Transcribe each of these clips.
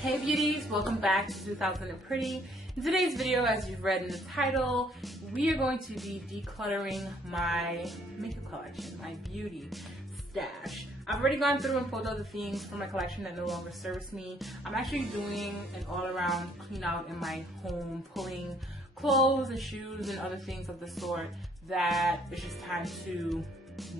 Hey beauties, welcome back to 2000 and Pretty. In today's video, as you've read in the title, we are going to be decluttering my makeup collection, my beauty stash. I've already gone through and pulled out the things from my collection that no longer service me. I'm actually doing an all-around clean out in my home, pulling clothes and shoes and other things of the sort that it's just time to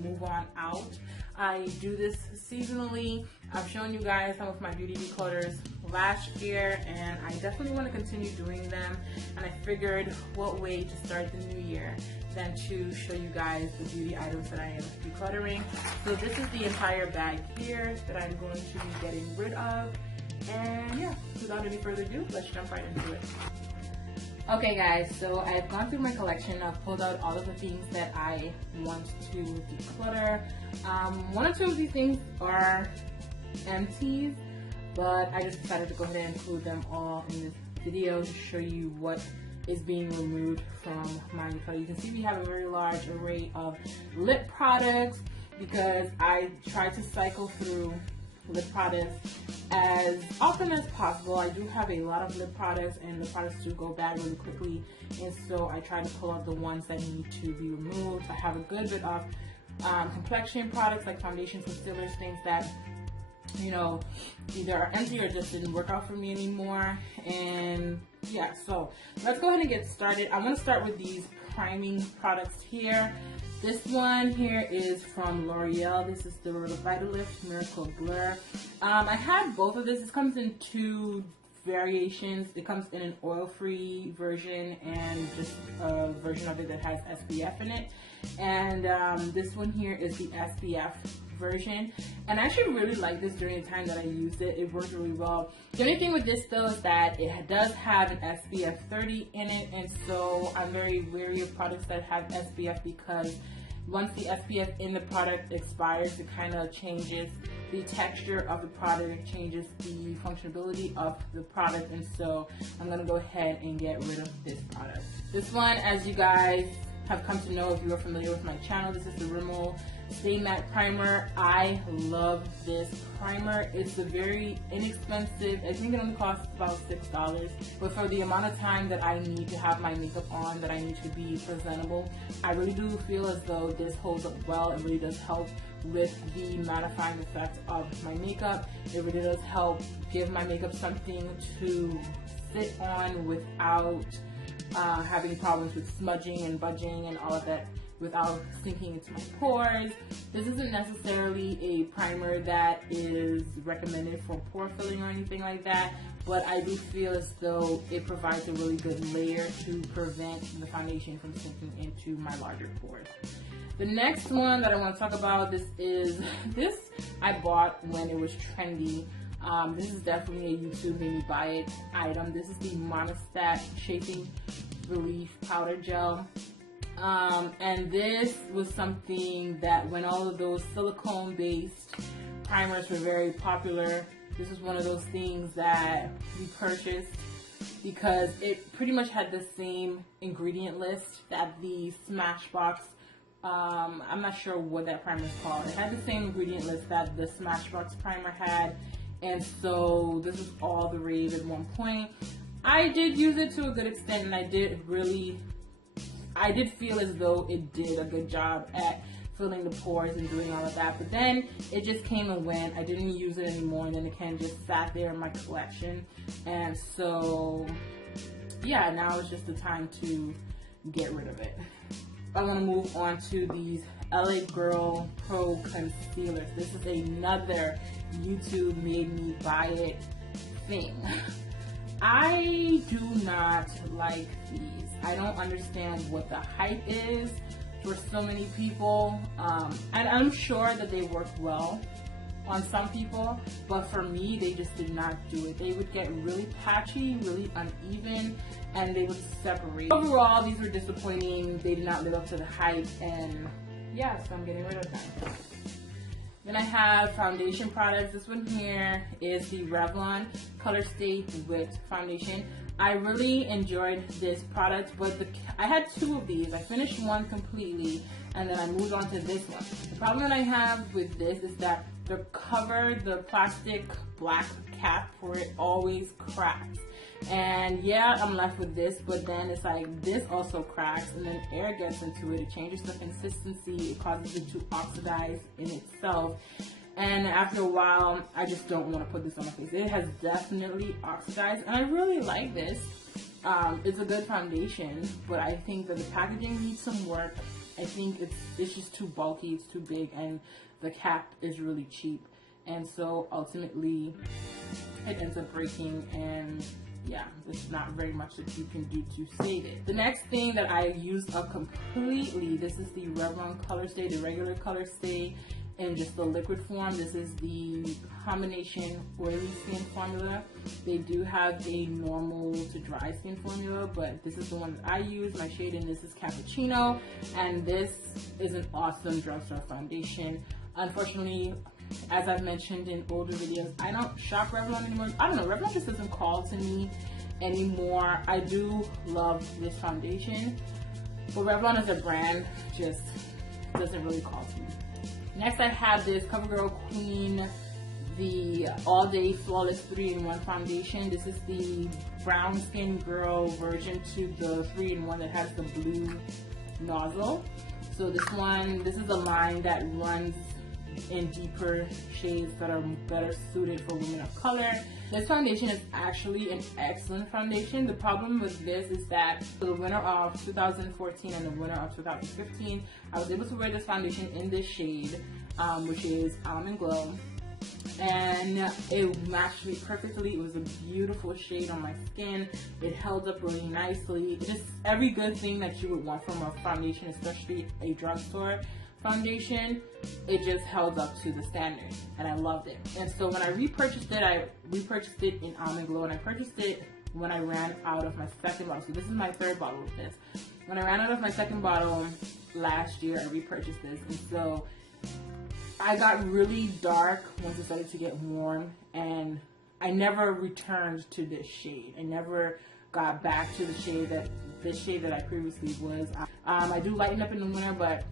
move on out. I do this seasonally. I've shown you guys some of my beauty declutters last year, and I definitely want to continue doing them. And I figured what way to start the new year than to show you guys the beauty items that I am decluttering. So this is the entire bag here that I'm going to be getting rid of. And yeah, without any further ado, let's jump right into it. Okay guys, so I've gone through my collection. I've pulled out all of the things that I want to declutter. One or two of these things are empties, but I just decided to go ahead and include them all in this video to show you what is being removed from my declutter. You can see we have a very large array of lip products because I try to cycle through lip products as often as possible. I do have a lot of lip products, and the products do go bad really quickly, and so I try to pull out the ones that need to be removed. I have a good bit of complexion products like foundations, concealers, things that, you know, either are empty or just didn't work out for me anymore. And yeah, so let's go ahead and get started. I want to start with these priming products here. This one here is from L'Oreal. This is the Vitalift Miracle Blur. I had both of this. This comes in two variations. It comes in an oil-free version and just a version of it that has SPF in it. And this one here is the SPF version. And I actually really like this during the time that I used it. It worked really well. The only thing with this though is that it does have an SPF 30 in it, and so I'm very wary of products that have SPF because once the SPF in the product expires, it kind of changes the texture of the product, it changes the functionality of the product, and so I'm going to go ahead and get rid of this product. This one, as you guys have come to know if you are familiar with my channel, this is the Rimmel Stay Matte Primer. I love this primer. It's a very inexpensive, I think it only costs about $6, but for the amount of time that I need to have my makeup on, that I need to be presentable, I really do feel as though this holds up well. It really does help with the mattifying effect of my makeup. It really does help give my makeup something to sit on without having problems with smudging and budging and all of that, without sinking into my pores. This isn't necessarily a primer that is recommended for pore filling or anything like that, but I do feel as though it provides a really good layer to prevent the foundation from sinking into my larger pores. The next one that I want to talk about, this I bought when it was trendy. This is definitely a YouTube made me buy it item. This is the Monistat Shaping Relief Powder Gel. And this was something that when all of those silicone-based primers were very popular, this was one of those things that we purchased because it pretty much had the same ingredient list that the Smashbox, I'm not sure what that primer is called. It had the same ingredient list that the Smashbox primer had, and so this was all the rave at one point. I did use it to a good extent, and I did feel as though it did a good job at filling the pores and doing all of that, but then it just came and went. I didn't use it anymore, and then it kind of just sat there in my collection. And so yeah, now it's just the time to get rid of it. I want to move on to these LA Girl Pro Concealers. This is another YouTube made me buy it thing. I do not like these. I don't understand what the hype is for so many people. And I'm sure that they work well on some people, but for me, they just did not do it. They would get really patchy, really uneven, and they would separate. Overall, these were disappointing. They did not live up to the hype, and yeah, so I'm getting rid of them. Then I have foundation products. This one here is the Revlon Color Stay Wit Foundation. I really enjoyed this product, but I had two of these. I finished one completely, and then I moved on to this one. The problem that I have with this is that the cover, the plastic black cap for it always cracks. And yeah, I'm left with this, but then it's like this also cracks, and then air gets into it, it changes the consistency, it causes it to oxidize in itself. And after a while, I just don't want to put this on my face. It has definitely oxidized, and I really like this. It's a good foundation, but I think that the packaging needs some work. I think it's just too bulky, it's too big, and the cap is really cheap. And so ultimately, it ends up breaking, and yeah, there's not very much that you can do to save it. The next thing that I used up completely, this is the Revlon Color Stay, the regular Color Stay in just the liquid form. This is the combination oily skin formula. They do have a normal to dry skin formula, but this is the one that I use. My shade in this is Cappuccino, and this is an awesome drugstore foundation. Unfortunately, as I've mentioned in older videos, I don't shop Revlon anymore. I don't know, Revlon just doesn't call to me anymore. I do love this foundation, but Revlon as a brand just doesn't really call to me. Next, I have this CoverGirl Queen, the All Day Flawless 3-in-1 foundation. This is the brown skin girl version to the 3-in-1 that has the blue nozzle. So this is a line that runs in deeper shades that are better suited for women of color. This foundation is actually an excellent foundation. The problem with this is that for the winter of 2014 and the winter of 2015, I was able to wear this foundation in this shade, which is Almond Glow, and it matched me perfectly. It was a beautiful shade on my skin. It held up really nicely. Just every good thing that you would want from a foundation, especially a drugstore foundation, it just held up to the standard, and I loved it. And so when I repurchased it, I repurchased it in Almond Glow, and I purchased it when I ran out of my second bottle. So this is my third bottle of this. When I ran out of my second bottle last year, I repurchased this, and so I got really dark once it started to get warm, and I never returned to this shade. I never got back to the shade that I previously was. I do lighten up in the winter, but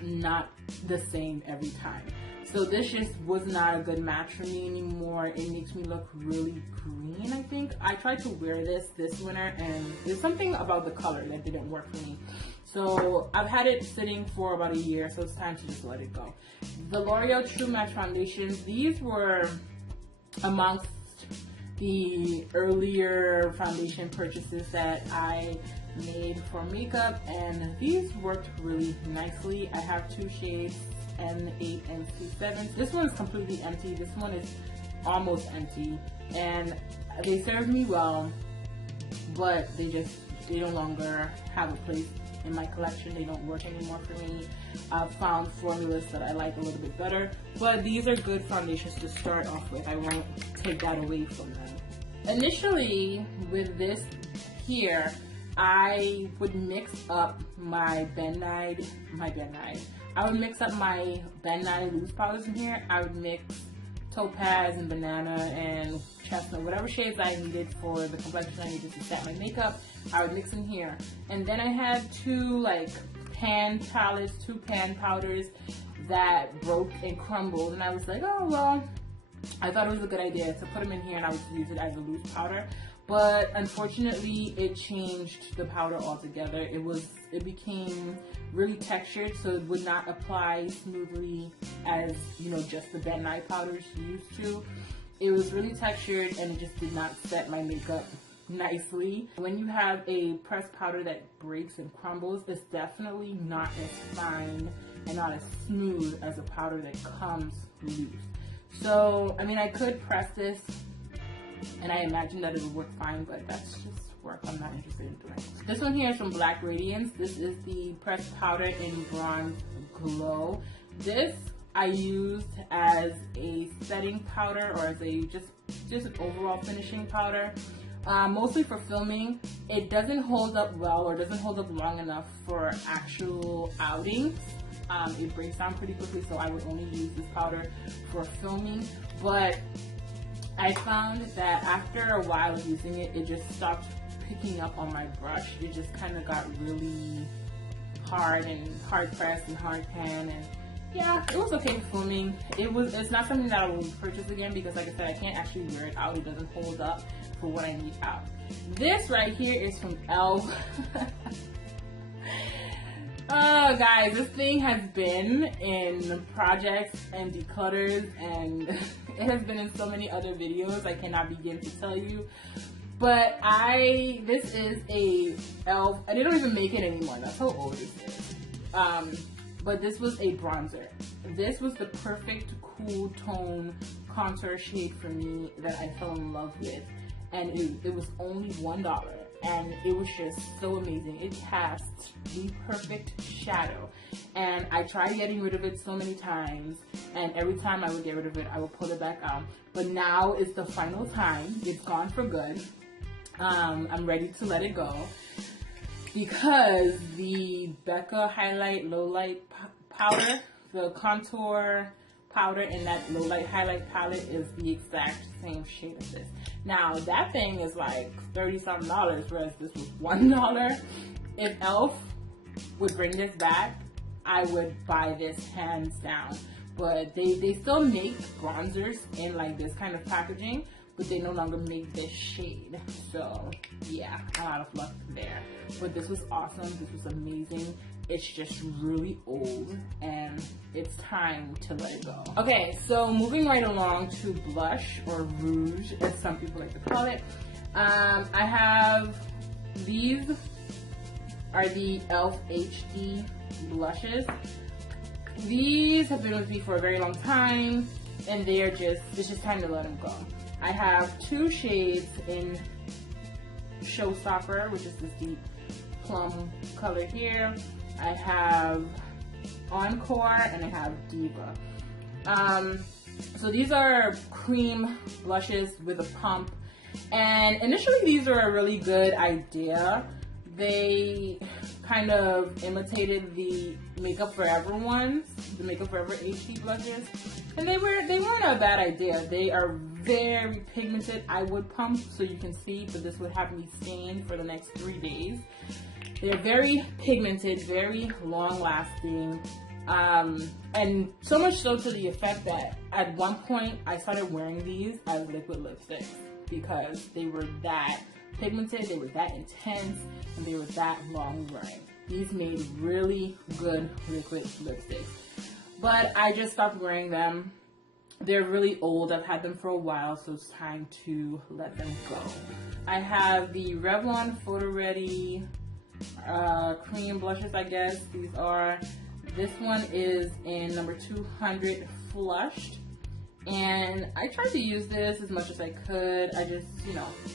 not the same every time. So this just was not a good match for me anymore. It makes me look really green, I think. I tried to wear this winter, and there's something about the color that didn't work for me. So I've had it sitting for about a year, so it's time to just let it go. The L'Oreal True Match foundations, these were amongst the earlier foundation purchases that I made for makeup, and these worked really nicely. I have two shades, N8 and C7. This one is completely empty. This one is almost empty, and they served me well, but they no longer have a place in my collection. They don't work anymore for me. I've found formulas that I like a little bit better, but these are good foundations to start off with. I won't take that away from them. Initially, with this here, I would mix up my Ben Nye. I would mix up my Ben Nye loose powders in here. I would mix Topaz and Banana and Chestnut, whatever shades I needed for the complexion I needed to set my makeup, I would mix in here. And then I had two pan powders that broke and crumbled, and I was like, oh well, I thought it was a good idea to put them in here, and I would use it as a loose powder. But unfortunately, it changed the powder altogether. It became really textured, so it would not apply smoothly as, just the Ben Nye powders used to. It was really textured, and it just did not set my makeup nicely. When you have a pressed powder that breaks and crumbles, it's definitely not as fine and not as smooth as a powder that comes loose. So, I could press this, and I imagine that it would work fine, but that's just work I'm not interested in doing. This one here is from Black Radiance. This is the pressed powder in Bronze Glow. This I used as a setting powder, or as a just an overall finishing powder, mostly for filming. It doesn't hold up well, or doesn't hold up long enough for actual outings. It breaks down pretty quickly, so I would only use this powder for filming. But I found that after a while of using it, it just stopped picking up on my brush. It just kind of got really hard pressed and hard pan, and yeah, it was okay for filming. It's not something that I will purchase again because, like I said, I can't actually wear it out. It doesn't hold up for what I need out. This right here is from e.l.f. Oh, guys, this thing has been in projects and declutters, and it has been in so many other videos I cannot begin to tell you. But this is a e.l.f. and they don't even make it anymore. That's how old this is. But this was a bronzer. This was the perfect cool tone contour shade for me that I fell in love with, and it was only $1, and it was just so amazing. It cast the perfect shadow, and I tried getting rid of it so many times, and every time I would get rid of it, I would pull it back out. But now is the final time. It's gone for good. I'm ready to let it go, because the Becca Highlight Low Light Powder, the contour powder in that low light highlight palette, is the exact same shade as this. Now that thing is like $30-something, whereas this was $1. If e.l.f. would bring this back, I would buy this hands down. But they still make bronzers in like this kind of packaging, but they no longer make this shade. So yeah, a lot of luck there. But this was awesome. This was amazing. It's just really old, and it's time to let it go. Okay, so moving right along to blush, or rouge, as some people like to call it. I have, these are the e.l.f. HD blushes. These have been with me for a very long time, and it's just time to let them go. I have 2 shades in Showstopper, which is this deep plum color here. I have Encore, and I have Diva. So these are cream blushes with a pump, and initially these were a really good idea. They kind of imitated the Makeup Forever ones, the Makeup Forever HD blushes, and they weren't a bad idea. They are very pigmented. I would pump so you can see, but this would have me stained for the next 3 days. They're very pigmented, very long lasting, and so much so to the effect that at one point I started wearing these as liquid lipsticks because they were that pigmented, they were that intense, and they were that long wearing. These made really good liquid lipsticks, but I just stopped wearing them. They're really old. I've had them for a while, so it's time to let them go. I have the Revlon Photo Ready cream blushes, I guess these are. This one is in number 200 Flushed, and I tried to use this as much as I could. I just,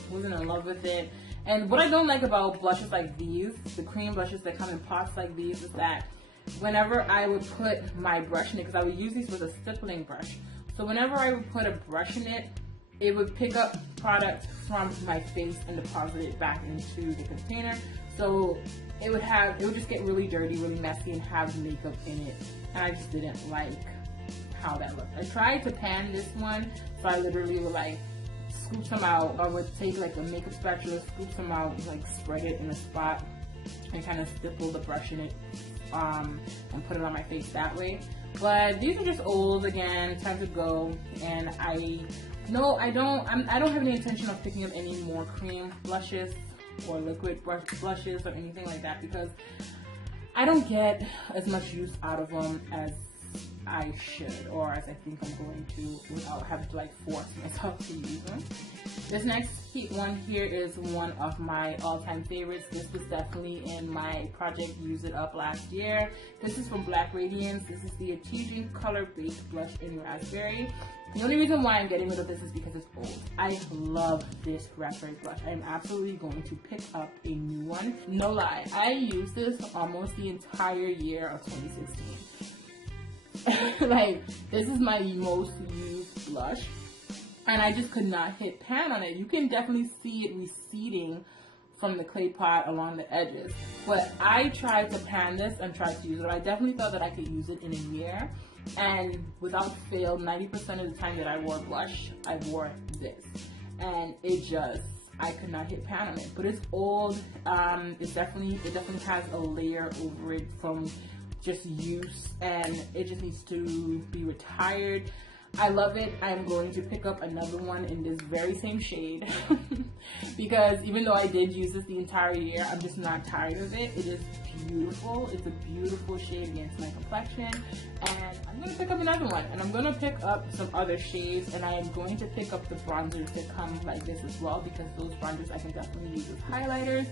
wasn't in love with it. And what I don't like about blushes like these, the cream blushes that come in pots like these, is that whenever I would put my brush in it, because I would use these with a stippling brush, so whenever I would put a brush in it, it would pick up product from my face and deposit it back into the container. So it would just get really dirty, really messy, and have makeup in it. And I just didn't like how that looked. I tried to pan this one, so I literally would like scoop some out. I would take like a makeup spatula, scoop some out, like spread it in a spot, and kind of stipple the brush in it, and put it on my face that way. But these are just old again, time to go. And I don't have any intention of picking up any more cream blushes or liquid blushes or anything like that, because I don't get as much use out of them as I should, or as I think I'm going to, without having to like force myself to use them. This next one here is one of my all-time favorites. This was definitely in my project Use It Up last year. This is from Black Radiance. This is the Artesian Color Based Blush in Raspberry. The only reason why I'm getting rid of this is because it's old. I love this raspberry blush. I'm absolutely going to pick up a new one. No lie, I used this almost the entire year of 2016. Like, this is my most used blush, and I just could not hit pan on it. You can definitely see it receding from the clay pot along the edges. But I tried to pan this and tried to use it. I definitely thought that I could use it in a year. And without fail, 90% of the time that I wore blush, I wore this. And I could not hit pan on it. But it's old. It definitely has a layer over it from just use, and it just needs to be retired. I love it. I'm going to pick up another one in this very same shade because even though I did use this the entire year, I'm just not tired of it. It is beautiful. It's a beautiful shade against my complexion, and I'm going to pick up another one, and I'm going to pick up some other shades, and I am going to pick up the bronzers that come like this as well, because those bronzers I can definitely use as highlighters.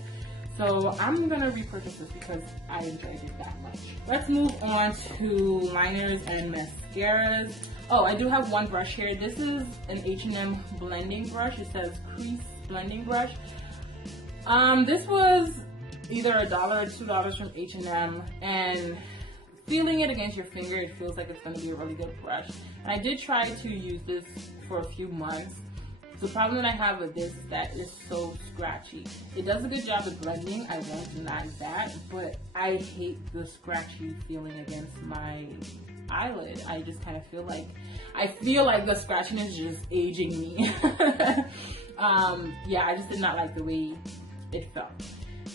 So I'm gonna repurchase this because I enjoyed it that much. Let's move on to liners and mascaras. Oh, I do have one brush here. This is an H&M blending brush. It says crease blending brush. This was either $1 or $2 from H&M, and feeling it against your finger, it feels like it's gonna be a really good brush. And I did try to use this for a few months. The problem that I have with this is that it's so scratchy. It does a good job of blending, I won't deny that, but I hate the scratchy feeling against my eyelid. I just kind of feel like the scratchiness is just aging me. Yeah, I just did not like the way it felt.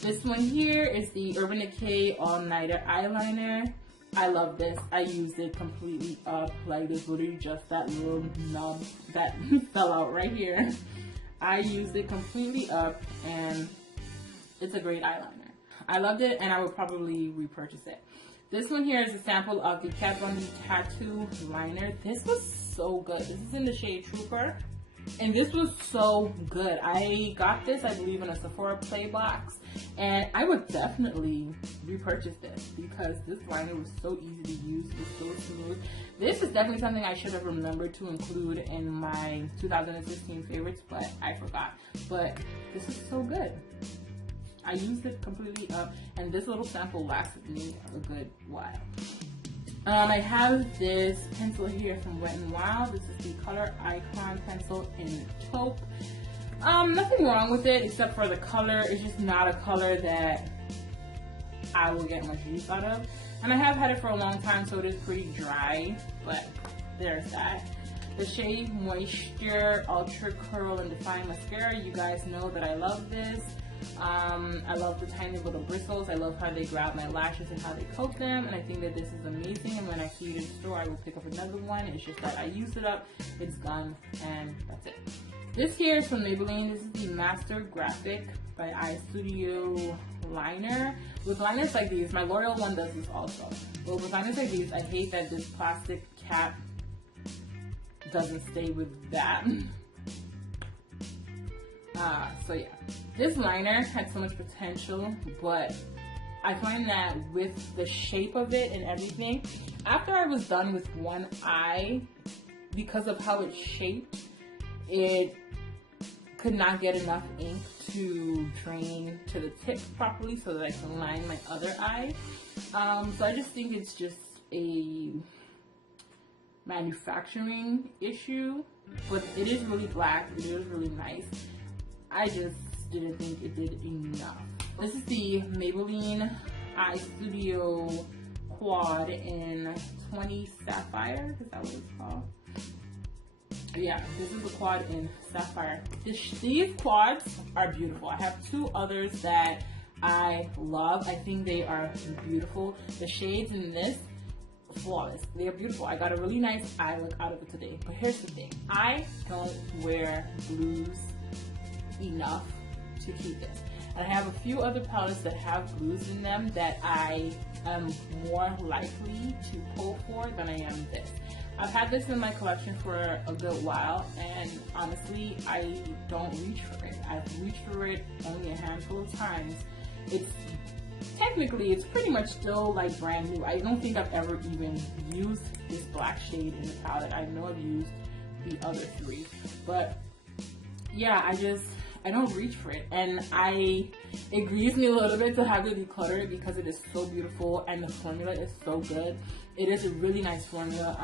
This one here is the Urban Decay All Nighter Eyeliner. I love this. I used it completely up, like this literally just that little nub that fell out right here. I used it completely up, and it's a great eyeliner. I loved it, and I would probably repurchase it. This one here is a sample of the Kat Von D Tattoo Liner. This was so good. This is in the shade Trooper, and this was so good. I got this, I believe, in a Sephora Play box, and I would definitely repurchase this because this liner was so easy to use. It was so smooth. This is definitely something I should have remembered to include in my 2016 favorites, but I forgot. But this is so good. I used it completely up, and this little sample lasted me a good while. I have this pencil here from Wet n Wild. This is the Color Icon pencil in taupe. Nothing wrong with it except for the color. It's just not a color that I will get much use out of. And I have had it for a long time, so it is pretty dry, but there's that. The shade Moisture Ultra Curl and Define Mascara. You guys know that I love this. I love the tiny little bristles. I love how they grab my lashes and how they coat them, and I think that this is amazing, and when I see it in the store I will pick up another one. It's just that I used it up, it's gone, and that's it. This here is from Maybelline. This is the Master Graphic by Eye Studio liner. With liners like these, my L'Oreal one does this also, but with liners like these, I hate that this plastic cap doesn't stay with that. So yeah, this liner had so much potential, but I find that with the shape of it and everything, after I was done with one eye, because of how it's shaped, it could not get enough ink to drain to the tip properly so that I can line my other eye. So I just think it's just a manufacturing issue, but it is really black, it is really nice. I just didn't think it did enough. This is the Maybelline Eye Studio Quad in 20 Sapphire. Is that what it's called? Yeah, this is the quad in Sapphire. These quads are beautiful. I have two others that I love. I think they are beautiful. The shades in this, flawless. They are beautiful. I got a really nice eye look out of it today. But here's the thing. I don't wear blues enough to keep this. And I have a few other palettes that have blues in them that I am more likely to pull for than I am this. I've had this in my collection for a good while, and honestly, I don't reach for it. I've reached for it only a handful of times. It's pretty much still like brand new. I don't think I've ever even used this black shade in the palette. I know I've used the other three, but yeah, I don't reach for it, and it grieves me a little bit to have to declutter it because it is so beautiful and the formula is so good. It is a really nice formula.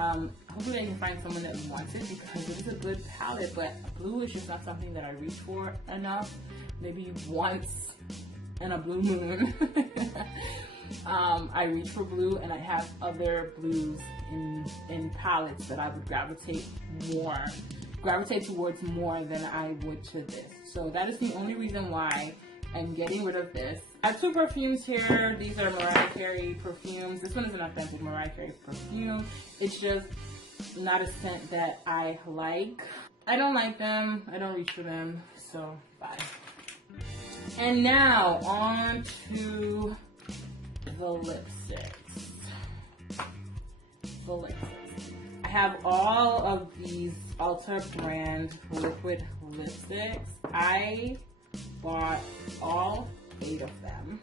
Hopefully I can find someone that wants it because it is a good palette, but blue is just not something that I reach for enough. Maybe once in a blue moon. I reach for blue, and I have other blues in palettes that I would gravitate towards more than I would to this. So that is the only reason why I'm getting rid of this. I have 2 perfumes here. These are Mariah Carey perfumes. This one is an authentic Mariah Carey perfume. It's just not a scent that I like. I don't like them. I don't reach for them. So, bye. And now, on to the lipsticks. I have all of these Ulta brand liquid lipsticks. I bought all 8 of them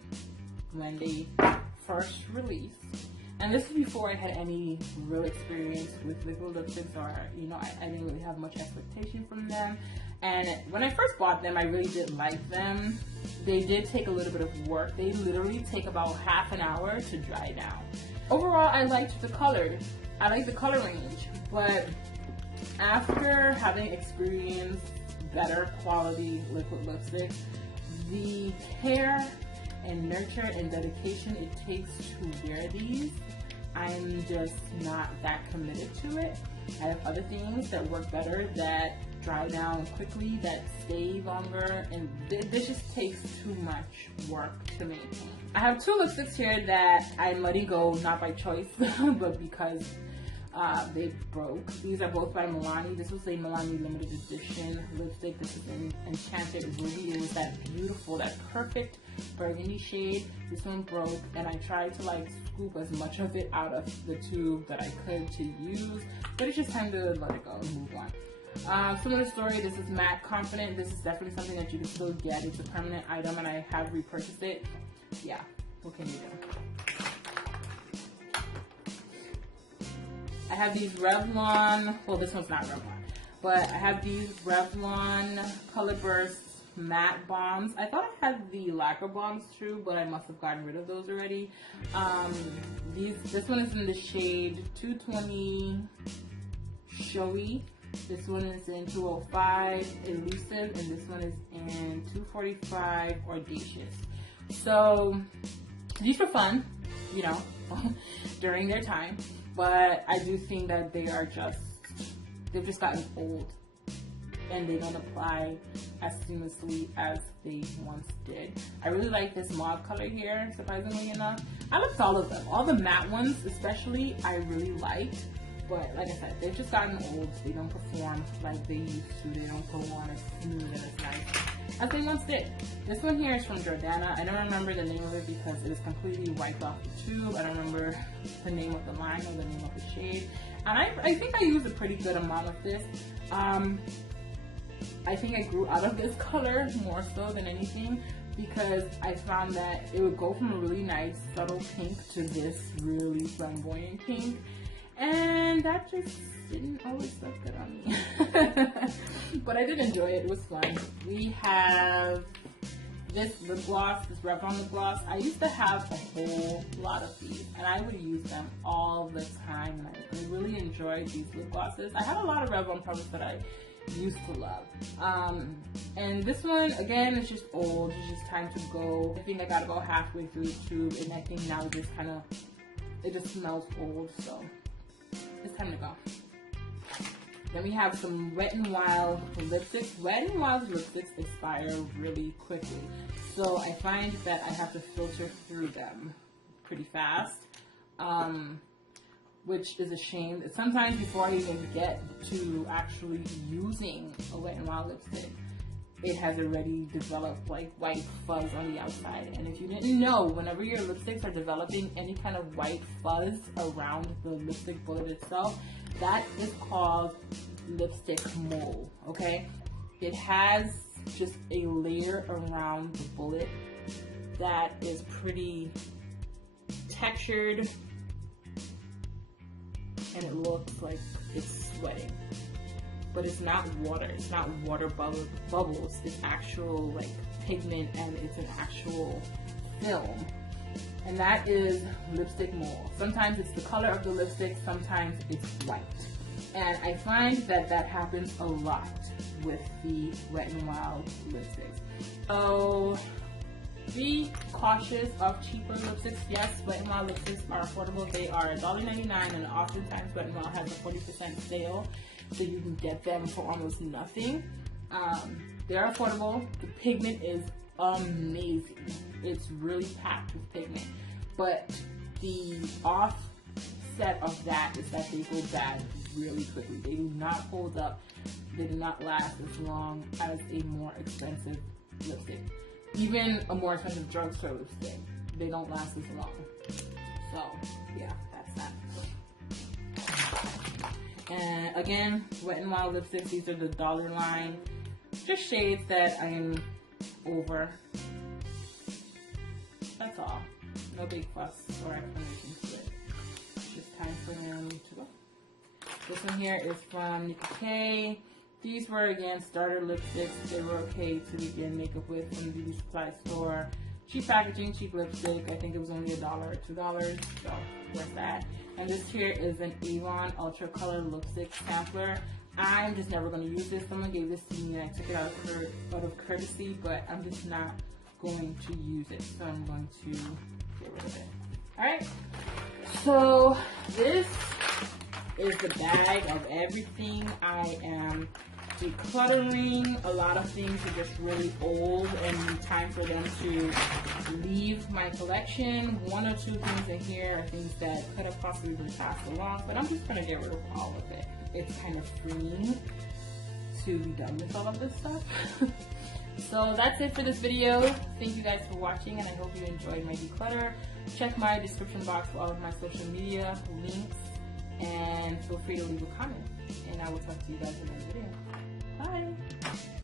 when they first released. And this is before I had any real experience with liquid lipsticks, or, you know, I didn't really have much expectation from them. And when I first bought them, I really did like them. They did take a little bit of work. They literally take about half an hour to dry down. Overall, I liked the color. I like the color range, but after having experienced better quality liquid lipstick, the care and nurture and dedication it takes to wear these, I'm just not that committed to it. I have other things that work better, that dry down quickly, that stay longer, and this just takes too much work to maintain. I have 2 lipsticks here that I'm letting go, not by choice, but because they broke. These are both by Milani. This was a Milani limited edition lipstick. This is an Enchanted Ruby. It was that beautiful, that perfect burgundy shade. This one broke, and I tried to like scoop as much of it out of the tube that I could to use, but it's just time to let it go and move on. Similar story, this is Matte Confident. This is definitely something that you can still get. It's a permanent item, and I have repurchased it. Yeah, what can you do? I have these Revlon, well, this one's not Revlon, but I have these Revlon Color Burst Matte Bombs. I thought I had the Lacquer Bombs too, but I must have gotten rid of those already. This one is in the shade 220 Showy. This one is in 205 Elusive, and this one is in 245 Audacious. So these were fun, you know, during their time. But I do think that they've just gotten old, and they don't apply as seamlessly as they once did. I really like this mauve color here, surprisingly enough. I liked all of them. All the matte ones especially, I really liked. But like I said, they've just gotten old. They don't perform like they used to. They don't go on as smooth and as nice as they once did. This one here is from Jordana. I don't remember the name of it because it is completely wiped off the tube. I don't remember the name of the line or the name of the shade. And I think I used a pretty good amount of this. I think I grew out of this color more so than anything, because I found that it would go from a really nice subtle pink to this really flamboyant pink. And that just didn't always look good on me. But I did enjoy it. It was fun. We have this lip gloss, this Revlon lip gloss. I used to have a whole lot of these, and I would use them all the time. And I really enjoyed these lip glosses. I had a lot of Revlon products that I used to love. And this one, again, is just old. It's just time to go. I think I got about halfway through the tube, and I think now it just smells old, so it's time to go. Then we have some Wet n Wild lipsticks. Wet n Wild lipsticks expire really quickly, so I find that I have to filter through them pretty fast, which is a shame. Sometimes before I even get to actually using a Wet n Wild lipstick, it has already developed like white fuzz on the outside. And if you didn't know, whenever your lipsticks are developing any kind of white fuzz around the lipstick bullet itself, that is called lipstick mold, okay? It has just a layer around the bullet that is pretty textured, and it looks like it's sweating. But it's not water. It's not water bubbles. It's actual like pigment, and it's an actual film. And that is lipstick mold. Sometimes it's the color of the lipstick, sometimes it's white. And I find that that happens a lot with the Wet n Wild lipsticks. So be cautious of cheaper lipsticks. Yes, Wet n Wild lipsticks are affordable. They are $1.99, and oftentimes Wet n Wild has a 40% sale, so you can get them for almost nothing. They're affordable. The pigment is amazing. It's really packed with pigment. But the offset of that is that they go bad really quickly. They do not hold up. They do not last as long as a more expensive lipstick. Even a more expensive drugstore lipstick, they don't last as long. So yeah, that's that. And again, Wet n Wild lipsticks, these are the dollar line. Just shades that I am over. That's all. No big fuss or explanation to it. It's just time for them to go. This one here is from Nicki K. These were, again, starter lipsticks. They were okay to begin makeup with from the beauty supply store. Cheap packaging, cheap lipstick. I think it was only $1 or $2, so worth that. And this here is an Avon Ultra Color Lipstick Sampler. I'm just never going to use this. Someone gave this to me and I took it out of courtesy, but I'm just not going to use it. So I'm going to get rid of it. Alright, so this is the bag of everything. I am decluttering. A lot of things are just really old and time for them to leave my collection. One or two things in here are things that could have possibly been passed along, but I'm just going to get rid of all of it. It's kind of freeing to be done with all of this stuff. So that's it for this video. Thank you guys for watching, and I hope you enjoyed my declutter. Check my description box for all of my social media links, and feel free to leave a comment. And I will talk to you guys in the next video. Bye!